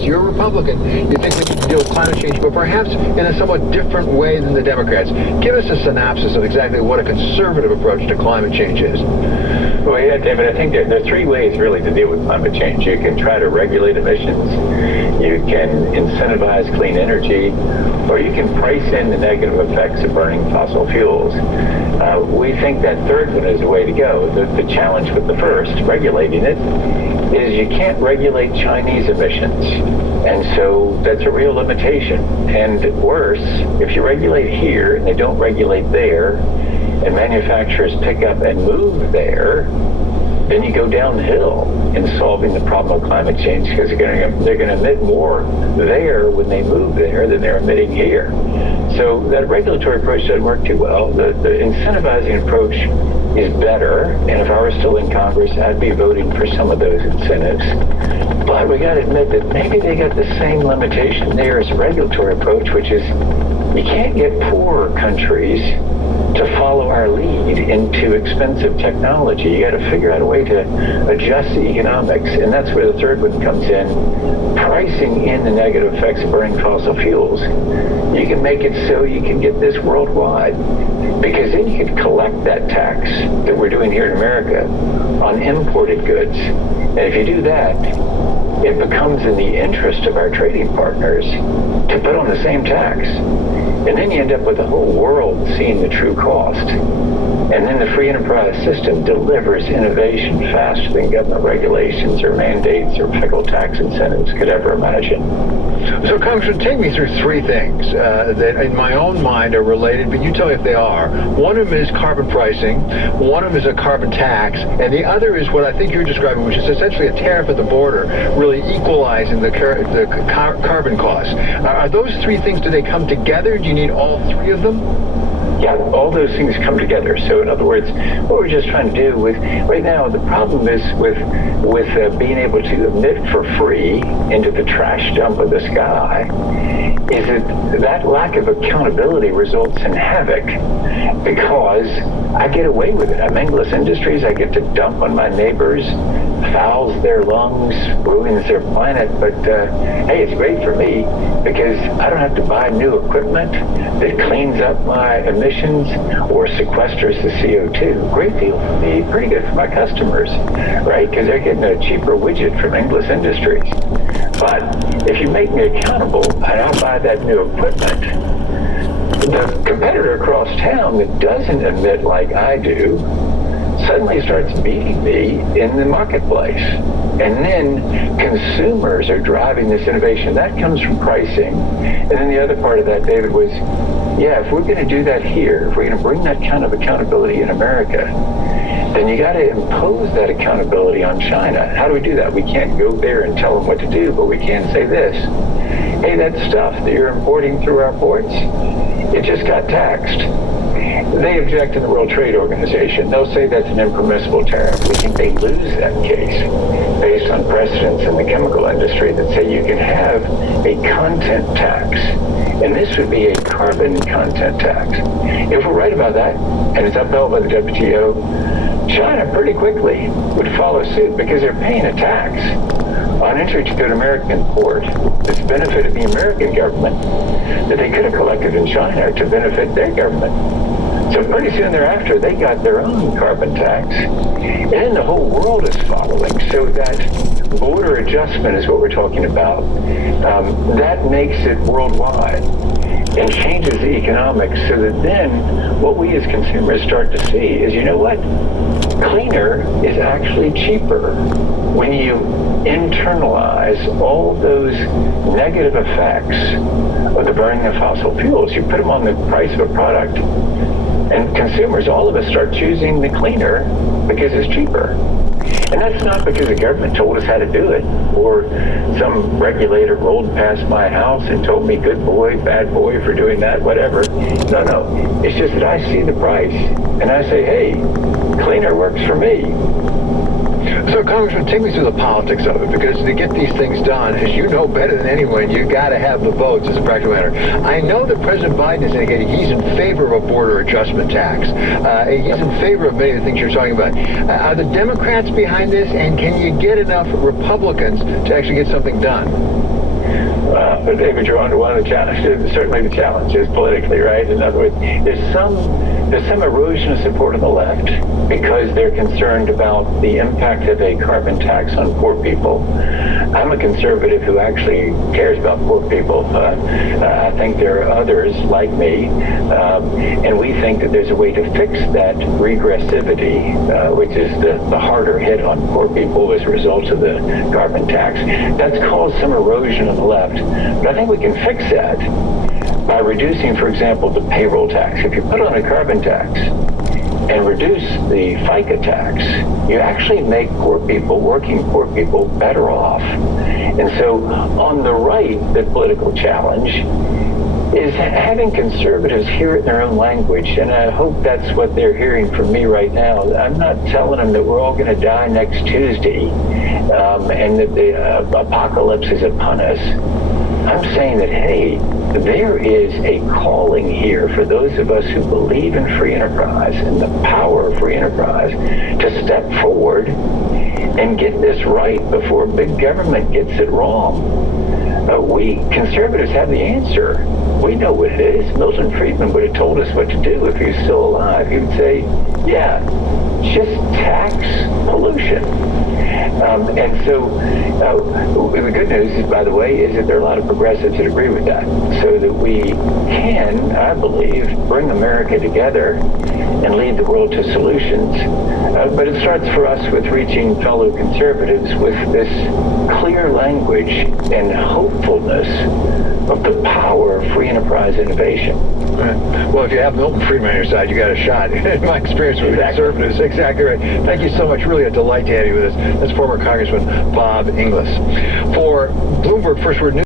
because you're a Republican, you think we need to deal with climate change, but perhaps in a somewhat different way than the Democrats. Give us a synopsis of exactly what a conservative approach to climate change is. Well, yeah, David, I think there are three ways really to deal with climate change. You can try to regulate emissions, you can incentivize clean energy, or you can price in the negative effects of burning fossil fuels. We think that third one is the way to go. The challenge with the first, regulating it, is you can't regulate Chinese emissions. And so that's a real limitation. And worse, if you regulate here and they don't regulate there, and manufacturers pick up and move there, then you go downhill in solving the problem of climate change, because they're going to emit more there when they move there than they're emitting here. So that regulatory approach doesn't work too well. The incentivizing approach is better, and if I were still in Congress, I'd be voting for some of those incentives. But we got to admit that maybe they got the same limitation there as a regulatory approach, which is you can't get poorer countries to follow our lead into expensive technology. You got to figure out a way to adjust the economics, and that's where the third one comes in, pricing in the negative effects of burning fossil fuels. You can make it so you can get this worldwide, because then you can collect that tax that we're doing here in America on imported goods. And if you do that, it becomes in the interest of our trading partners to put on the same tax. And then you end up with the whole world seeing the true cost. And then the free enterprise system delivers innovation faster than government regulations or mandates or federal tax incentives could ever imagine. So, Congressman, take me through three things that in my own mind are related, but you tell me if they are. One of them is carbon pricing, one of them is a carbon tax, and the other is what I think you're describing, which is essentially a tariff at the border, really equalizing the carbon costs. Are those three things, do they come together? Do you need all three of them? Yeah, all those things come together. So in other words, what we're just trying to do with right now, the problem is with being able to emit for free into the trash dump of the sky, is that lack of accountability results in havoc, because I get away with it. I'm Inglis Industries. I get to dump on my neighbors, fouls their lungs, ruins their planet. But hey, it's great for me because I don't have to buy new equipment that cleans up my emissions or sequesters the CO2. Great deal for me, pretty good for my customers, right? Because they're getting a cheaper widget from Inglis Industries. But if you make me accountable and I buy that new equipment, the competitor across town that doesn't emit like I do suddenly starts beating me in the marketplace. And then consumers are driving this innovation. That comes from pricing. And then the other part of that, David, was, yeah, if we're going to do that here, if we're going to bring that kind of accountability in America, then you got to impose that accountability on China. How do we do that? We can't go there and tell them what to do, but we can say this. Hey, that stuff that you're importing through our ports, it just got taxed. They object in the World Trade Organization. They'll say that's an impermissible tariff. We think they lose that case based on precedents in the chemical industry that say you can have a content tax. And this would be a carbon content tax. If we're right about that, and it's upheld by the WTO, China pretty quickly would follow suit because they're paying a tax on entry to an American port that's benefited the American government that they could have collected in China to benefit their government. So pretty soon thereafter, they got their own carbon tax, and then the whole world is following. So that border adjustment is what we're talking about. That makes it worldwide and changes the economics so that then what we as consumers start to see is, you know what? Cleaner is actually cheaper when you internalize all those negative effects of the burning of fossil fuels. You put them on the price of a product, and consumers, all of us, start choosing the cleaner because it's cheaper. And that's not because the government told us how to do it, or some regulator rolled past my house and told me good boy, bad boy for doing that, whatever. No. It's just that I see the price, and I say, hey, cleaner works for me. So, Congressman, take me through the politics of it, because to get these things done, as you know better than anyone, you got to have the votes as a practical matter. I know that President Biden is indicating he's in favor of a border adjustment tax. He's in favor of many of the things you're talking about. Are the Democrats behind this, and can you get enough Republicans to actually get something done? But David, you're on to one of the challenges. Certainly the challenge is politically, right? In other words, there's some erosion of support on the left because they're concerned about the impact of a carbon tax on poor people. I'm a conservative who actually cares about poor people. I think there are others like me, and we think that there's a way to fix that regressivity, which is the harder hit on poor people as a result of the carbon tax. That's caused some erosion on the left, but I think we can fix that by reducing, for example, the payroll tax. If you put on a carbon tax and reduce the FICA tax, you actually make poor people, working poor people, better off. And so on the right, the political challenge is having conservatives hear it in their own language, and I hope that's what they're hearing from me right now. I'm not telling them that we're all going to die next Tuesday and that the apocalypse is upon us. I'm saying that, hey, there is a calling here for those of us who believe in free enterprise and the power of free enterprise to step forward and get this right before big government gets it wrong. We conservatives have the answer. We know what it is. Milton Friedman would have told us what to do if he was still alive. He would say, yeah, just tax pollution. And so the good news is, by the way, is that there are a lot of progressives that agree with that, so that we can, I believe, bring America together and lead the world to solutions. But it starts for us with reaching fellow conservatives with this clear language and hopefulness of the power of free enterprise innovation. Well, if you have Milton Friedman on your side, you got a shot. In my experience with conservatives, exactly right. Thank you so much. Really a delight to have you with us. That's former Congressman Bob Inglis. For Bloomberg First Word News.